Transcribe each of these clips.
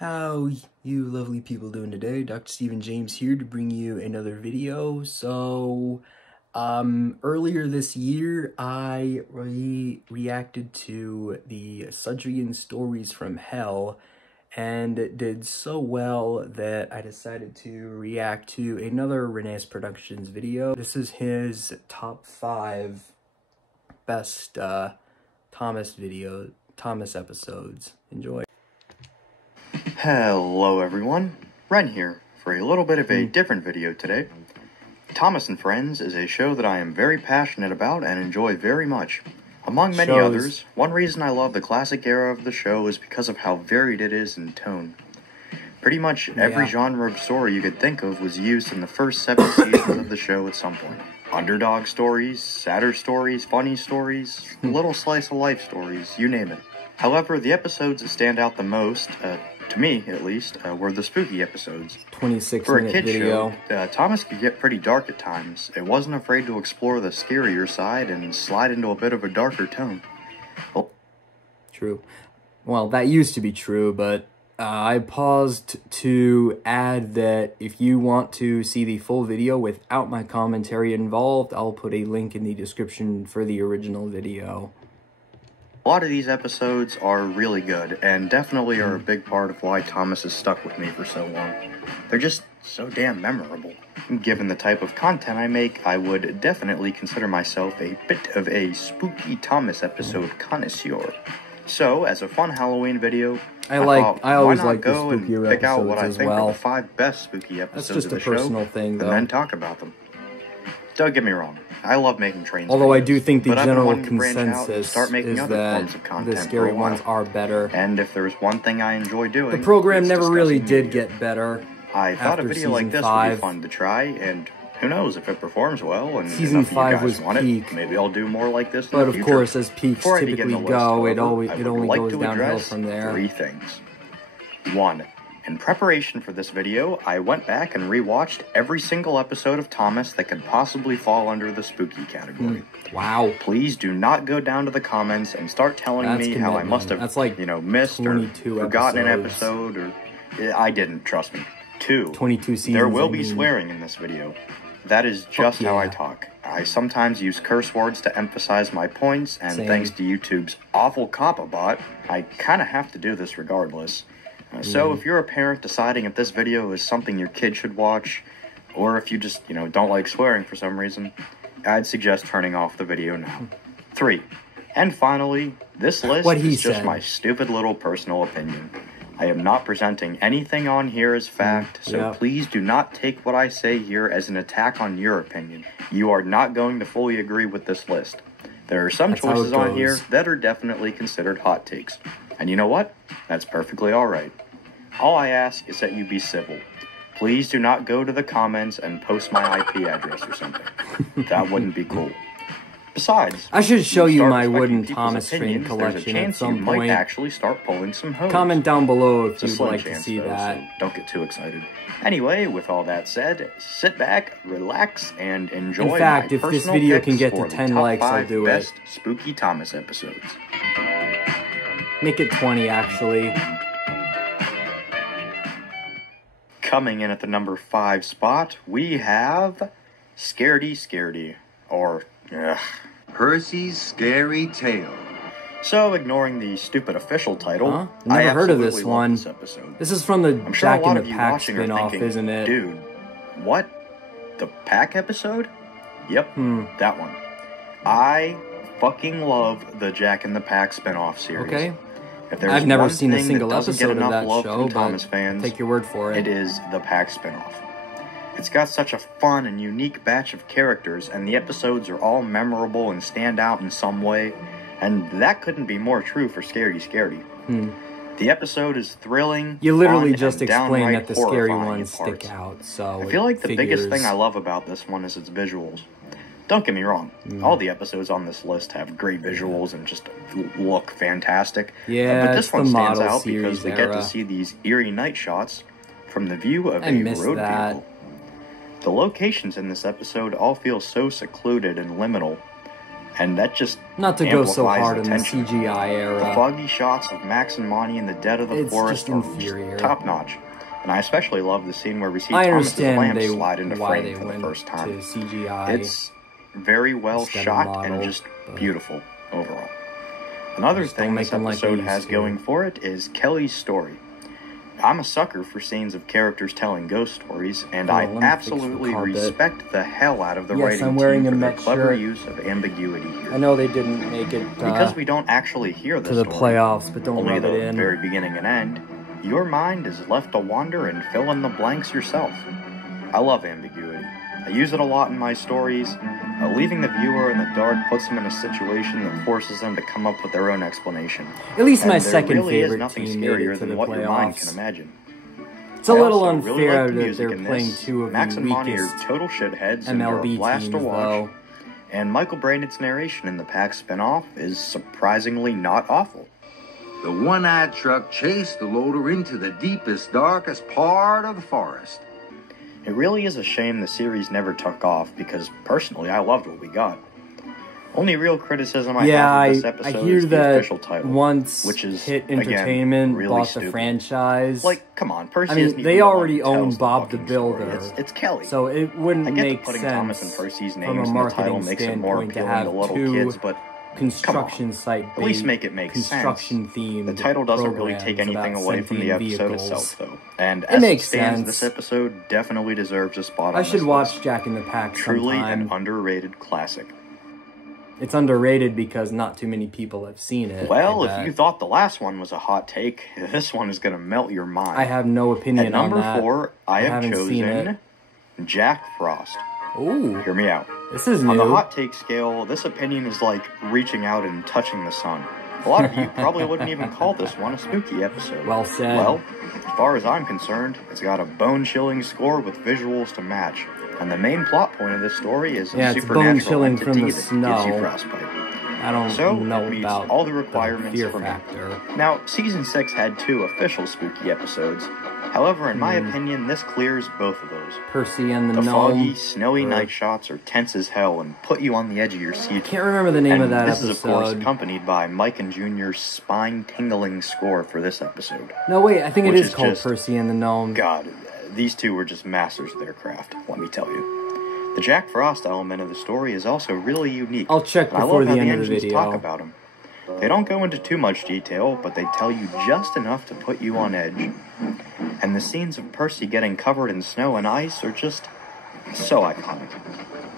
How you lovely people doing today? Dr. Stephen James here to bring you another video. Earlier this year, I reacted to the Sudrian Stories from Hell, and it did so well that I decided to react to another Rheneas Productions video. This is his top 5 best Thomas episodes. Enjoy. Hello everyone, Ren here for a little bit of a different video today. Thomas and Friends is a show that I am very passionate about and enjoy very much. Among many others, one reason I love the classic era of the show is because of how varied it is in tone. Pretty much every genre of story you could think of was used in the first 7 seasons of the show at some point. Underdog stories, sadder stories, funny stories, little slice-of-life stories, you name it. However, the episodes that stand out the most, to me at least, were the spooky episodes. 26-minute video. For a kid show, Thomas could get pretty dark at times. It wasn't afraid to explore the scarier side and slide into a bit of a darker tone. Well, true. Well, that used to be true, but I paused to add that if you want to see the full video without my commentary involved, I'll put a link in the description for the original video. a lot of these episodes are really good, and definitely are a big part of why Thomas has stuck with me for so long. They're just so damn memorable. Given the type of content I make, I would definitely consider myself a bit of a spooky Thomas episode connoisseur. So, as a fun Halloween video, I always like the go and spookier pick out what I episodes as think well. are the 5 best spooky episodes of the show, That's just a personal thing, though. and then talk about them. Don't get me wrong, I love making trains. Although I do think the general consensus consensus is that the scary ones are better. And if there's one thing I enjoy doing, the program never really did get better. I thought a video like this would be fun to try, and who knows if it performs well. And season 5 was peak. Maybe I'll do more like this. But of course, as peaks typically go, it only goes downhill from there. 3 things. 1. In preparation for this video, I went back and rewatched every single episode of Thomas that could possibly fall under the spooky category. Wow. Please do not go down to the comments and start telling me how I must have, missed or forgotten an episode, or... I didn't, trust me. 2. 22 seasons. There will be swearing in this video. That is just how I talk. I sometimes use curse words to emphasize my points, and thanks to YouTube's awful Compa bot, I kinda have to do this regardless. So if you're a parent deciding if this video is something your kid should watch, or if you just, don't like swearing for some reason, I'd suggest turning off the video now. 3. And finally, this list is just my stupid little personal opinion. I am not presenting anything on here as fact, so please do not take what I say here as an attack on your opinion. You are not going to fully agree with this list. There are some choices on here that are definitely considered hot takes. And you know what? That's perfectly alright. All I ask is that you be civil. Please do not go to the comments and post my IP address or something. That wouldn't be cool. Besides, I should show you my wooden Thomas train collection at some point. Might actually start pulling some hose. Comment down below if you'd like to see that. So don't get too excited. Anyway, with all that said, sit back, relax, and enjoy. In fact, if this video can get to 10 likes, I'll do it. Best spooky Thomas episodes. Make it 20, actually. Coming in at the number 5 spot, we have Scaredy Scaredy, or Percy's Scary Tale. So, ignoring the stupid official title, Never heard of this one. This is from the Jack in the Pack spin-off, isn't it? Dude, what? The Pack episode? Yep, that one. I fucking love the Jack in the Pack spin-off series. Okay. If there's I've never one seen a thing single that doesn't episode get of enough that love show, from Thomas but fans, take your word for it. It is the Pack spin-off. It's got such a fun and unique batch of characters, and the episodes are all memorable and stand out in some way, and that couldn't be more true for Scaredy Scaredy. The episode is thrilling. You literally just explained that the scary ones stick out, so I feel like the biggest thing I love about this one is its visuals. Don't get me wrong, all the episodes on this list have great visuals and just look fantastic. Yeah, but this one stands out because we get to see these eerie night shots from the view of a road vehicle. The locations in this episode all feel so secluded and liminal, and that just Not to go so amplifies hard the in the tension. CGI era. The foggy shots of Max and Monty in the dead of the It's forest just are inferior. top-notch. And I especially love the scene where we see I Thomas's understand lamp slide into why frame they for the went first time. to CGI. It's very well instead of shot model, and just but beautiful overall. Another just don't thing make this them like they episode used has to. going for it is Kelly's story. I'm a sucker for scenes of characters telling ghost stories, and I let me fix the absolutely carpet. respect the hell out of the Yes, writing I'm wearing team a for their Met clever shirt. use of ambiguity here. I know they didn't make it Because we don't actually hear to the story, playoffs, but don't only rub the it in. very beginning and end, your mind is left to wander and fill in the blanks yourself. I love ambiguity. I use it a lot in my stories. Leaving the viewer in the dark puts them in a situation that forces them to come up with their own explanation. At least my And there second really is favorite nothing team made scarier it to than the what your mind can playoffs. imagine. It's a little I also really unfair like the that music they're in playing this. two of Max the and Monty are weakest total shitheads and are a MLB blast to teams, watch. though. And Michael Brandon's narration in the Pack spinoff is surprisingly not awful. The one-eyed truck chased the loader into the deepest, darkest part of the forest. It really is a shame the series never took off, because personally I loved what we got. Only real criticism I have of this episode I hear is the that official title, once which is, Hit again, Entertainment really bought stupid. the franchise, Like, come on, Percy I mean, isn't even they the one already who tells own the Bob the fucking story. Builder. It's Kelly. so it wouldn't I get make that putting sense Thomas and Percy's from names a in the marketing title makes it more standpoint to appealing have to little two kids, but construction site at least make it make construction sense. themed The title doesn't really programs take anything about away from the sentient episode vehicles. itself, though. And It as it makes stands, sense. this episode definitely deserves a spot I on should this watch list. Jack in the Pack Truly sometime. an underrated classic. It's underrated because not too many people have seen it. Well, I if bet. you thought the last one was a hot take, this one is going to melt your mind. I have no opinion At number on that. 4, I have haven't seen chosen it. Jack Frost. Ooh, Hear me out. this is new. On the hot take scale, this opinion is like reaching out and touching the sun. A lot of you probably wouldn't even call this one a spooky episode. Well said. Well, as far as I'm concerned, it's got a bone-chilling score with visuals to match. And the main plot point of this story is Yeah, a it's supernatural bone-chilling from entity the that snow. gives you frostbite. I don't So, know it meets about all the requirements fear for me. factor. Now, Season 6 had 2 official spooky episodes. However, in my opinion, this clears both of those. Percy and the The gnome. foggy, snowy or- night shots are tense as hell and put you on the edge of your seat. Can't remember the name And of that this episode. is, of course, accompanied by Mike and Junior's spine-tingling score for this episode. No, wait, I think it which is is called just- Percy and the Gnome. God, these two were just masters of their craft, let me tell you. The Jack Frost element of the story is also really unique. I'll check and I before love the how end the of the engines video. talk about him. They don't go into too much detail, but they tell you just enough to put you on edge. And the scenes of Percy getting covered in snow and ice are just so iconic.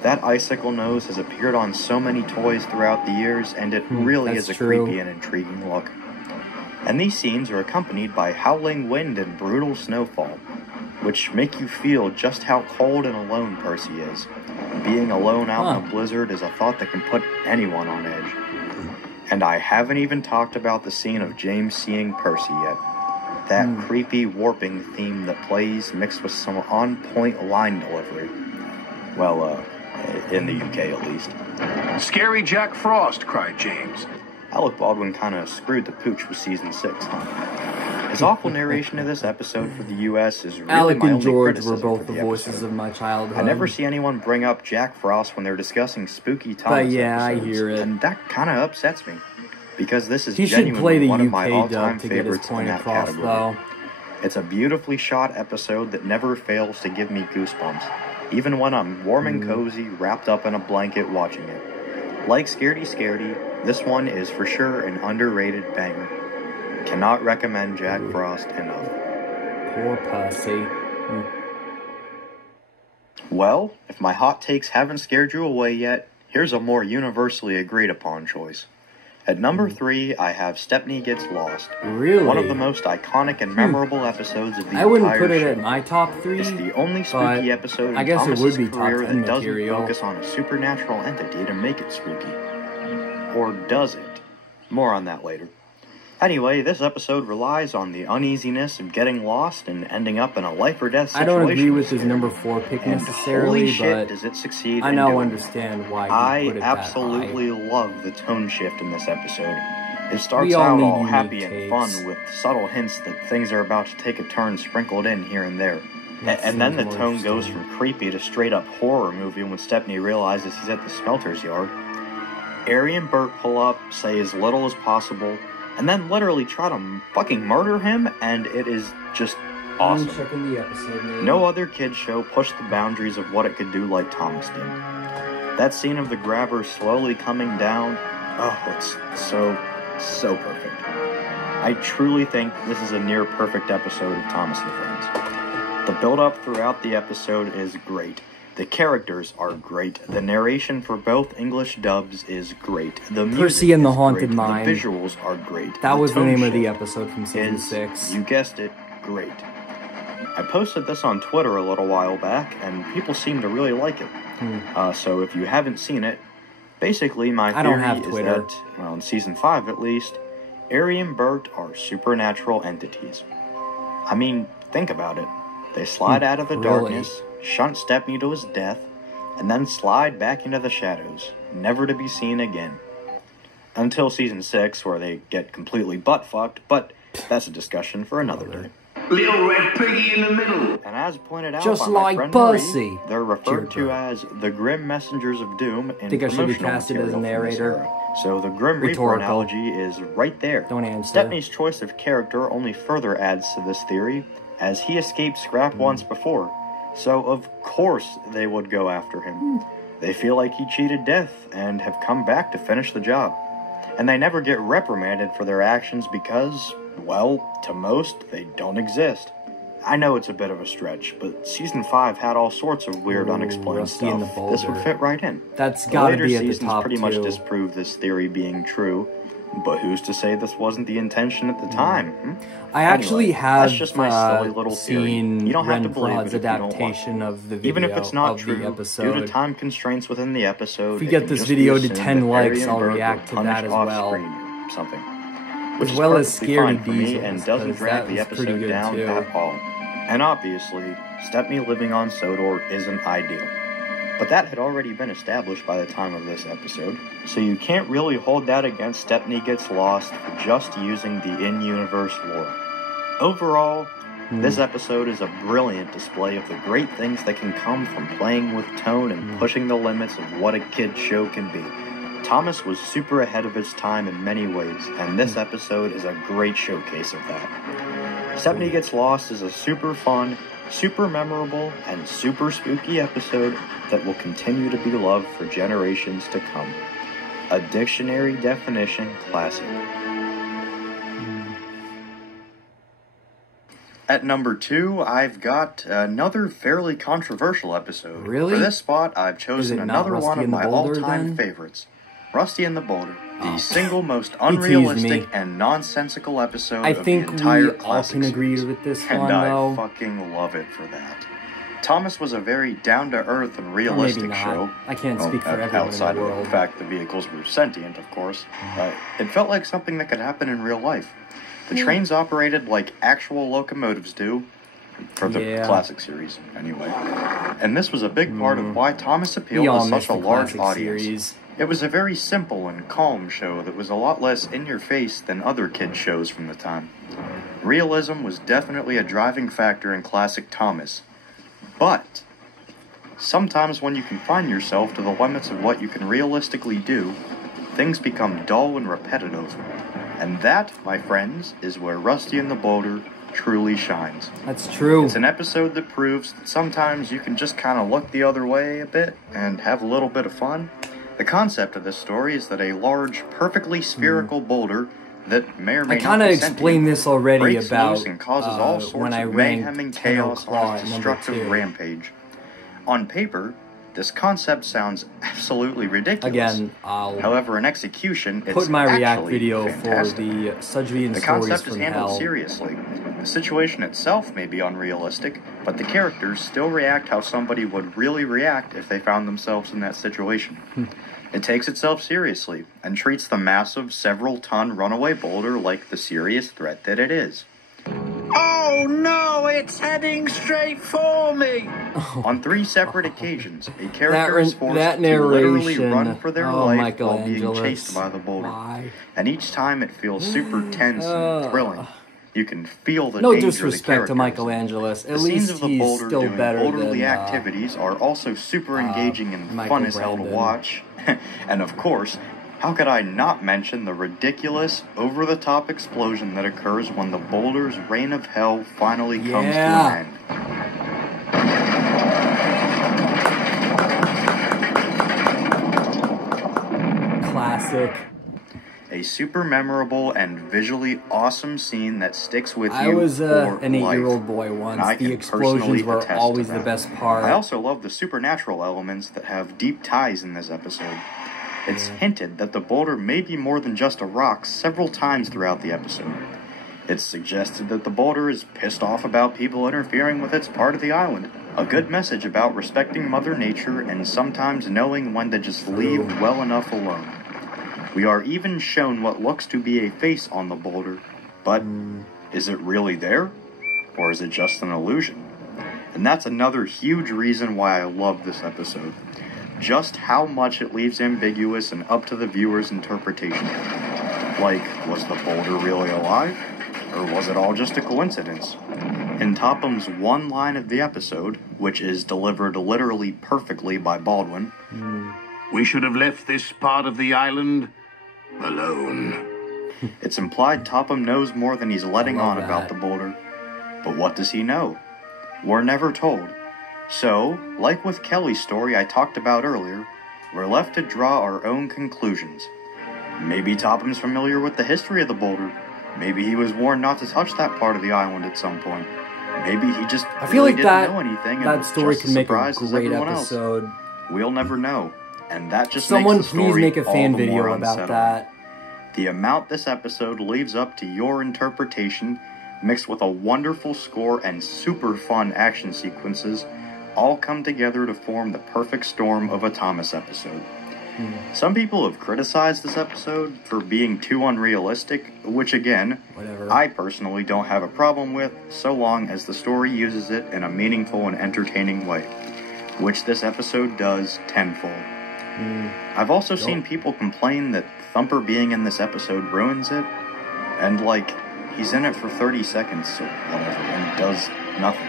That icicle nose has appeared on so many toys throughout the years, and it really that's is a true. creepy and intriguing look. And these scenes are accompanied by howling wind and brutal snowfall, which make you feel just how cold and alone Percy is. Being alone out in a blizzard is a thought that can put anyone on edge. And I haven't even talked about the scene of James seeing Percy yet. That creepy warping theme that plays mixed with some on-point line delivery. Well, in the UK at least. Scary Jack Frost, cried James. Alec Baldwin kind of screwed the pooch with Season 6, huh? His awful narration of this episode for the US is really Alec my and only George were criticism both for the the voices episode. of my childhood. I never see anyone bring up Jack Frost when they're discussing spooky Thomas yeah, I episodes, hear it. and that kind of upsets me, because this is He should genuinely play the one of my UK all-time dub to get his favorites in point that across, category. though. It's a beautifully shot episode that never fails to give me goosebumps, even when I'm warm and cozy, wrapped up in a blanket watching it. Like Scaredy Scaredy, this one is for sure an underrated banger. Cannot recommend Jack Frost enough. Poor Percy. Well, if my hot takes haven't scared you away yet, here's a more universally agreed upon choice. At number 3, I have Stepney Gets Lost. Really? One of the most iconic and memorable episodes of the I wouldn't entire put it show. at my top 3. It's the only but spooky episode in I guess it Thomas's would be top career 10 that doesn't material. focus on a supernatural entity to make it spooky. Or does it? More on that later. Anyway, this episode relies on the uneasiness of getting lost and ending up in a life or death I situation. don't agree with his number 4 pick And necessarily, holy shit, but does it succeed I in now doing it. understand why he I put it that high. absolutely love the tone shift in this episode. It starts We all out need all unique happy and takes. fun with subtle hints that things are about to take a turn sprinkled in here and there. That And then the seems more tone goes interesting. from creepy to straight up horror movie when Stepney realizes he's at the smelter's yard. Ari and Bert pull up, say as little as possible, and then literally try to fucking murder him, and it is just awesome. I'm checking the episode name. No other kid show pushed the boundaries of what it could do like Thomas did. That scene of the grabber slowly coming down, oh, it's so perfect. I truly think this is a near perfect episode of Thomas and Friends. The build-up throughout the episode is great. The characters are great. The narration for both English dubs is great. The music Percy and the is Haunted great. Mine. The visuals are great. That was the tone name of the shift episode from season is, 6. You guessed it, great. I posted this on Twitter a little while back, and people seem to really like it. So if you haven't seen it, basically my theory is that, well, in season 5 at least, Ari and Bert are supernatural entities. I mean, think about it. They slide out of the darkness, shunt Stepney to his death, and then slide back into the shadows, never to be seen again. Until season 6, where they get completely butt-fucked, but that's a discussion for another day. Little red piggy in the middle. And as pointed out Just by like my friend Percy. Marie, they're referred to as the Grim Messengers of Doom in Think I should be promotional casted as a material from this narrator? era. So the Grim Reaper Rhetorical. analogy is right there. Don't answer. Stepney's choice of character only further adds to this theory, as he escaped scrap once before. So of course they would go after him. They feel like he cheated death and have come back to finish the job. And they never get reprimanded for their actions because, well, to most, they don't exist. I know it's a bit of a stretch, but season 5 had all sorts of weird, unexplained Rusty and stuff. the This would Boulder. fit right in. That's The gotta later be at the seasons top pretty much 2. disprove this theory being true, but who's to say this wasn't the intention at the time? I actually Anyway, have that's just my silly little theory. seen You don't have to believe RhenProd's it if you don't want adaptation to. of the video Even if it's not of true, the due episode. to time constraints within the episode, If we it get can this just video be to assumed 10 that likes, Ari and I'll Bert react were to punished that as off well. screen or something. Which As is well as perfectly Scary fine for me Diesels, and doesn't 'cause drag that the was pretty episode good down too. at all. And obviously, Stepney living on Sodor isn't ideal. But that had already been established by the time of this episode, so you can't really hold that against Stepney Gets Lost for just using the in-universe lore. Overall, this episode is a brilliant display of the great things that can come from playing with tone and pushing the limits of what a kid's show can be. Thomas was super ahead of his time in many ways, and this episode is a great showcase of that. Stepney Gets Lost is a super fun, super memorable, and super spooky episode that will continue to be loved for generations to come. A dictionary definition classic. At number 2, I've got another fairly controversial episode. Really? For this spot, I've chosen it not another Rusty one of and the my Boulder, all-time then? favorites. Rusty and the Boulder. The Oh. single most me. unrealistic and nonsensical episode I of think the entire we all classic can agree series. with this And one, I though. fucking love it for that. Thomas was a very down-to-earth and Or maybe realistic not. show. I can't Well, speak for everyone in outside the of world. the fact the vehicles were sentient, of course. It felt like something that could happen in real life. The trains operated like actual locomotives do, for the classic series, anyway. And this was a big part of why Thomas We appealed all to miss such a the large classic audience. series. It was a very simple and calm show that was a lot less in-your-face than other kids' shows from the time. Realism was definitely a driving factor in classic Thomas. But sometimes when you confine yourself to the limits of what you can realistically do, things become dull and repetitive. And that, my friends, is where Rusty and the Boulder truly shines. That's true. It's an episode that proves that sometimes you can just kind of look the other way a bit and have a little bit of fun. The concept of this story is that a large, perfectly spherical boulder that may or may I not kind of be explained sentient this already breaks about loose and causes all sorts when I of ranked mayhem and 10 chaos Claw on at its number destructive 2. rampage. On paper, this concept sounds absolutely ridiculous. Again, I'll However, in execution, it's put my react actually video fantastic. for the Sudrian The Stories concept is from handled Hell. seriously. The situation itself may be unrealistic, but the characters still react how somebody would really react if they found themselves in that situation. It takes itself seriously, and treats the massive, several-ton runaway boulder like the serious threat that it is. Oh no, it's heading straight for me! On 3 separate occasions, a character is forced that to literally narration. run for their Oh, life while being Michelangelos. chased by the boulder. Why? And each time it feels super tense and thrilling. You can feel the No danger of the disrespect to characters. Michelangelos. The At scenes least of the he's boulder still doing better boulderly than activities are also super engaging and Michael fun as hell to Brandon. watch. And of course, How could I not mention the ridiculous, over-the-top explosion that occurs when the boulder's reign of hell finally comes to an end? Classic. A super memorable and visually awesome scene that sticks with you I was for an 8-year-old life. boy once. I The can explosions personally were attest always to the that. best part. I also love the supernatural elements that have deep ties in this episode. It's hinted that the boulder may be more than just a rock several times throughout the episode. It's suggested that the boulder is pissed off about people interfering with its part of the island. A good message about respecting Mother Nature and sometimes knowing when to just leave well enough alone. We are even shown what looks to be a face on the boulder, but is it really there? Or is it just an illusion? And that's another huge reason why I love this episode. Just how much it leaves ambiguous and up to the viewer's interpretation. Like, was the boulder really alive? Or was it all just a coincidence? In Topham's one line of the episode, which is delivered literally perfectly by Baldwin, We should have left this part of the island alone. It's implied Topham knows more than he's letting on that. about the boulder. But what does he know? We're never told. So, like with Kelly's story I talked about earlier, we're left to draw our own conclusions. Maybe Topham's familiar with the history of the boulder. Maybe he was warned not to touch that part of the island at some point. Maybe he just I feel really like didn't know anything and that was story just could as make a surprised as great everyone episode. else. We'll never know. And that just Someone makes the please story make a fan all the more video about unsettling. that. The amount this episode leaves up to your interpretation, mixed with a wonderful score and super fun action sequences, all come together to form the perfect storm of a Thomas episode. Some people have criticized this episode for being too unrealistic, which again, Whatever. I personally don't have a problem with, so long as the story uses it in a meaningful and entertaining way, which this episode does tenfold. I've also seen people complain that Thumper being in this episode ruins it, and like, he's in it for 30 seconds or whatever, and does nothing.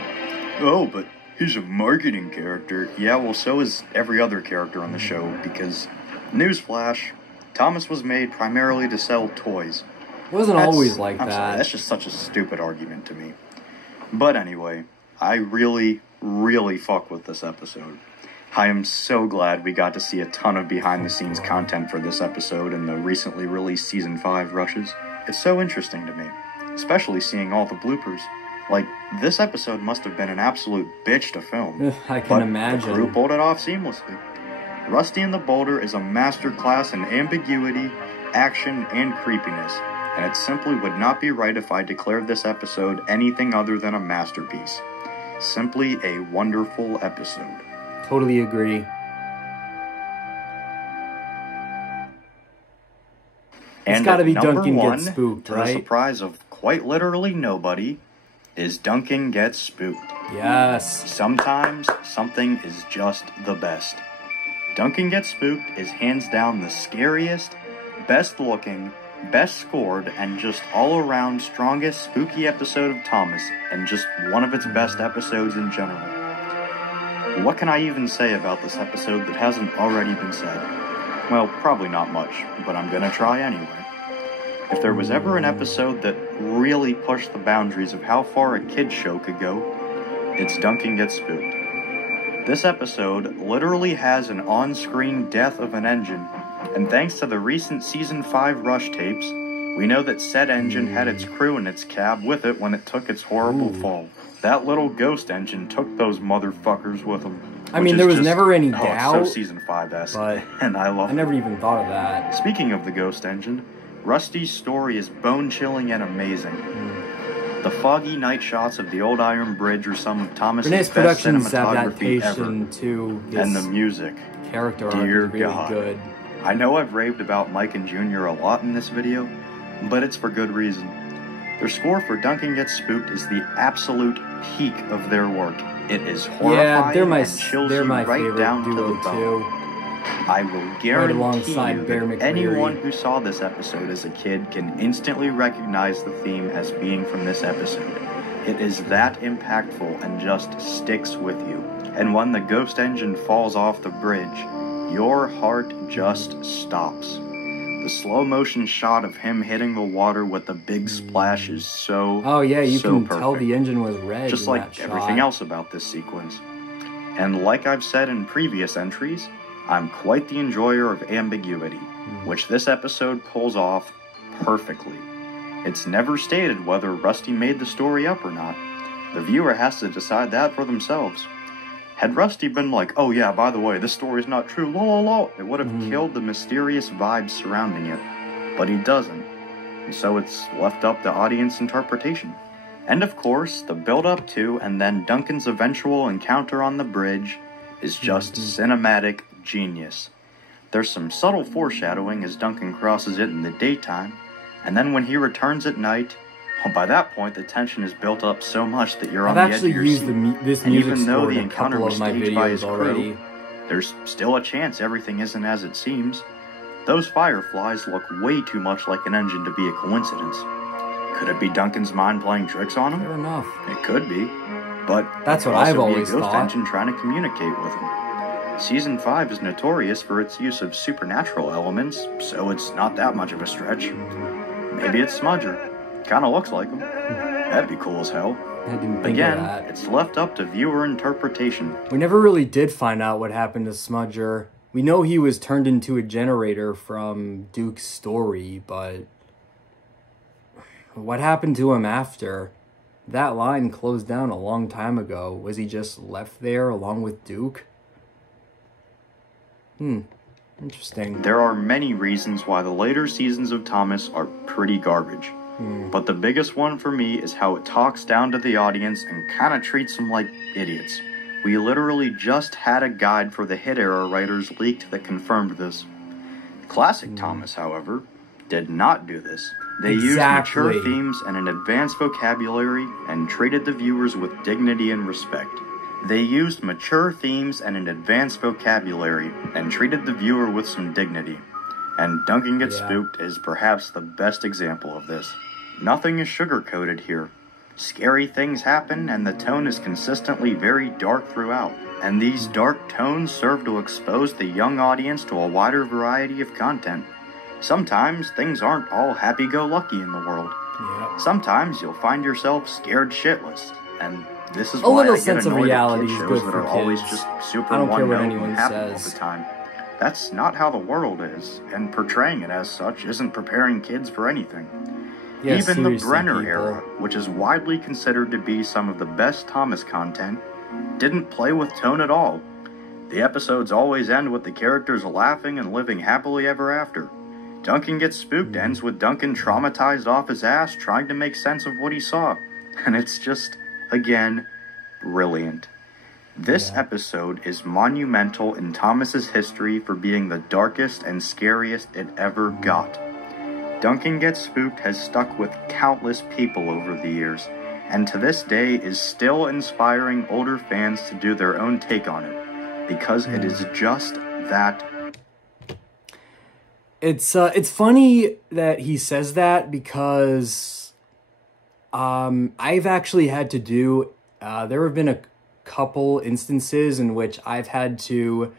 Oh, but he's a marketing character. Yeah, well, so is every other character on the show, because, newsflash, Thomas was made primarily to sell toys. It wasn't always like I'm that. sorry, that's just such a stupid argument to me. But anyway, I really, really fuck with this episode. I am so glad we got to see a ton of behind-the-scenes content for this episode in the recently released Season 5 rushes. It's so interesting to me, especially seeing all the bloopers. Like, this episode must have been an absolute bitch to film. I can imagine. The crew pulled it off seamlessly. Rusty and the Boulder is a masterclass in ambiguity, action, and creepiness, and it simply would not be right if I declared this episode anything other than a masterpiece. Simply a wonderful episode. Totally agree. And gotta at be number Duncan one, Gets Spooked, to right? the surprise of quite literally nobody, is Duncan Gets Spooked. Yes. Sometimes something is just the best. Duncan Gets Spooked is hands down the scariest, best looking, best scored, and just all around strongest spooky episode of Thomas, and just one of its best episodes in general. What can I even say about this episode that hasn't already been said? Well, probably not much, but I'm gonna try anyway. If there was ever an episode that really pushed the boundaries of how far a kid's show could go, it's Duncan Gets Spooked. This episode literally has an on-screen death of an engine, and thanks to the recent Season 5 rush tapes, we know that said engine had its crew in its cab with it when it took its horrible fall. That little ghost engine took those motherfuckers with them. I mean, there was never any doubt. It's so Season 5-esque, but and I love it. I never even thought of that. Speaking of the ghost engine, Rusty's story is bone-chilling and amazing. The foggy night shots of the old iron bridge are some of Thomas's Rheneas best Productions cinematography ever. adaptation to this And the music. character arc Dear is really God. good. I know I've raved about Mike and Jr. a lot in this video, but it's for good reason. Their score for Duncan Gets Spooked is the absolute peak of their work. It is horrifying Yeah, and chills they're you my right favorite down to duo the bone. too. I will guarantee alongside you Bear that McCreary. anyone who saw this episode as a kid can instantly recognize the theme as being from this episode. It is that impactful and just sticks with you. And when the ghost engine falls off the bridge, your heart just stops. The slow motion shot of him hitting the water with the big splash is so Oh yeah, you so can perfect. tell the engine was red. Just in like that everything shot. else about this sequence. And like I've said in previous entries, I'm quite the enjoyer of ambiguity, which this episode pulls off perfectly. It's never stated whether Rusty made the story up or not. The viewer has to decide that for themselves. Had Rusty been like, oh yeah, by the way, this story's not true, it would have killed the mysterious vibes surrounding it. But he doesn't. And so it's left up to audience interpretation. And of course, the build-up to and then Duncan's eventual encounter on the bridge is just cinematic genius. There's some subtle foreshadowing as Duncan crosses it in the daytime, and then when he returns at night, well, by that point the tension is built up so much that you're on the edge of your seat. This And music even though score the in a encounter couple was of my staged by his videos crew, already. there's still a chance everything isn't as it seems. Those fireflies look way too much like an engine to be a coincidence. Could it be Duncan's mind playing tricks on him? Fair enough. It could be, but That's it could what I've also be always a ghost thought. engine trying to communicate with him. Season 5 is notorious for its use of supernatural elements, so it's not that much of a stretch. Maybe it's Smudger. Kinda looks like him. That'd be cool as hell. I didn't think Again, of that. it's left up to viewer interpretation. We never really did find out what happened to Smudger. We know he was turned into a generator from Duke's story, but what happened to him after? That line closed down a long time ago. Was he just left there along with Duke? Interesting. There are many reasons why the later seasons of Thomas are pretty garbage. But the biggest one for me is how it talks down to the audience and kinda treats them like idiots. We literally just had a guide for the Hit Era writers leaked that confirmed this. Classic Thomas, however, did not do this. They used mature themes and an advanced vocabulary and treated the viewers with dignity and respect. They used mature themes and an advanced vocabulary and treated the viewer with some dignity. And Duncan Gets Spooked is perhaps the best example of this. Nothing is sugar-coated here. Scary things happen, and the tone is consistently very dark throughout. And these dark tones serve to expose the young audience to a wider variety of content. Sometimes things aren't all happy-go-lucky in the world. Sometimes you'll find yourself scared shitless, and this is A why little I get sense of annoyed at reality kid is shows good that for are always kids. just super I don't care what one-note anyone and happy all says. the time. That's not how the world is, and portraying it as such isn't preparing kids for anything. Yeah, Even the seriously, Brenner people. era, which is widely considered to be some of the best Thomas content, didn't play with tone at all. The episodes always end with the characters laughing and living happily ever after. Duncan Gets Spooked ends with Duncan traumatized off his ass trying to make sense of what he saw. And it's just, again, brilliant. This episode is monumental in Thomas's history for being the darkest and scariest it ever got. Duncan Gets Spooked has stuck with countless people over the years, and to this day is still inspiring older fans to do their own take on it, because it is just that. It's funny that he says that because I've actually had to do, there have been a couple instances in which I've had to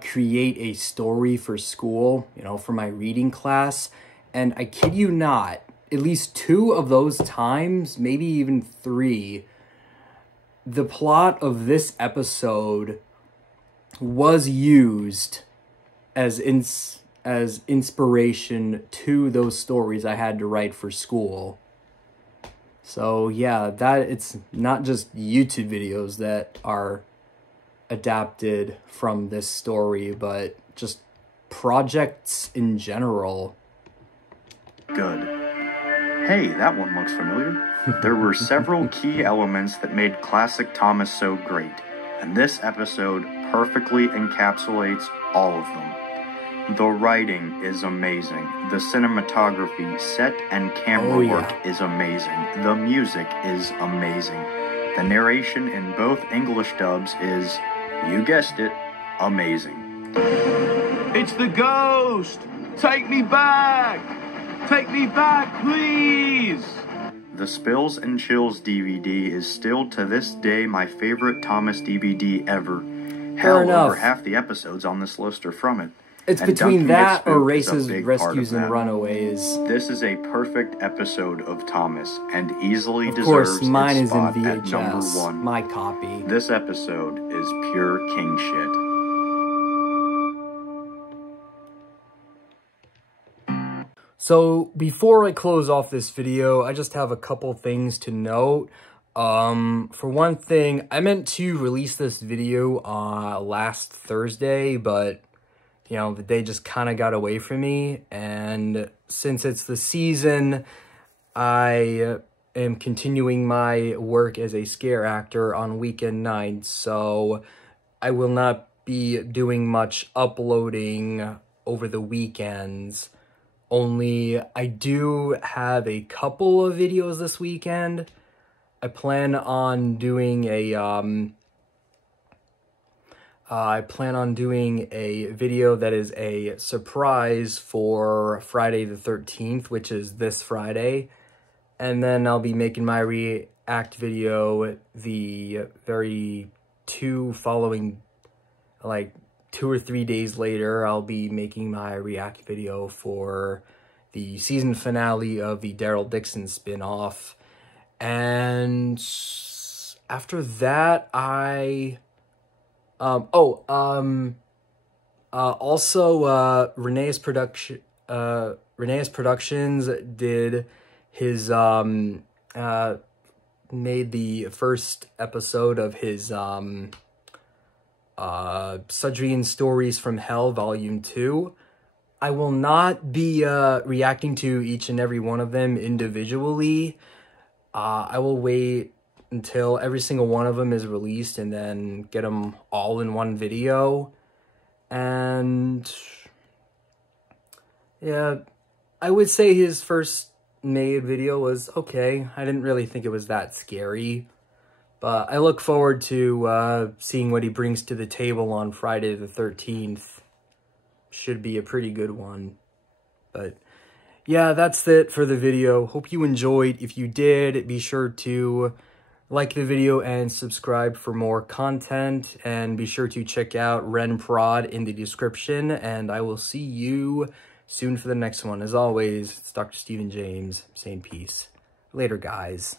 create a story for school, for my reading class. And I kid you not, at least 2 of those times, maybe even 3, the plot of this episode was used as inspiration to those stories I had to write for school. So yeah, that it's not just YouTube videos that are adapted from this story, but just projects in general. Good. Hey, that one looks familiar. There were several key elements that made classic Thomas so great, and this episode perfectly encapsulates all of them. The writing is amazing. The cinematography, set and camera work is amazing. The music is amazing. The narration in both English dubs is, you guessed it, amazing. It's the ghost! Take me back! Take me back, please! The Spills and Chills DVD is still to this day my favorite Thomas DVD ever. Hell, over half the episodes on this list are from it. It's And between Duncan that Gets or Spooked is a Races, big part of Rescues, and that. Runaways. This is a perfect episode of Thomas, and easily Of deserves course, mine its is in spot at number VHS, 1. my copy. This episode is pure king shit. So, before I close off this video, I just have a couple things to note. For one thing, I meant to release this video last Thursday, but, you know, the day just kind of got away from me. And since it's the season, I am continuing my work as a scare actor on weekend nights, so I will not be doing much uploading over the weekends. Only I do have a couple of videos this weekend. I plan on doing a video that is a surprise for Friday the 13th, which is this Friday. And then I'll be making my react video the following, like 2 or 3 days later. I'll be making my react video for the season finale of the Daryl Dixon spin-off. And after that, also, Rheneas Productions did his, made the first episode of his, Sudrian Stories from Hell, Volume 2. I will not be, reacting to each and every one of them individually. I will wait until every single one of them is released and then get them all in one video. And yeah, I would say his first made video was okay. I didn't really think it was that scary, but I look forward to seeing what he brings to the table on Friday the 13th. Should be a pretty good one. But yeah, that's it for the video. Hope you enjoyed. If you did, be sure to like the video and subscribe for more content. And be sure to check out RhenProd in the description. And I will see you soon for the next one. As always, it's Dr. Stephen James saying peace. Later, guys.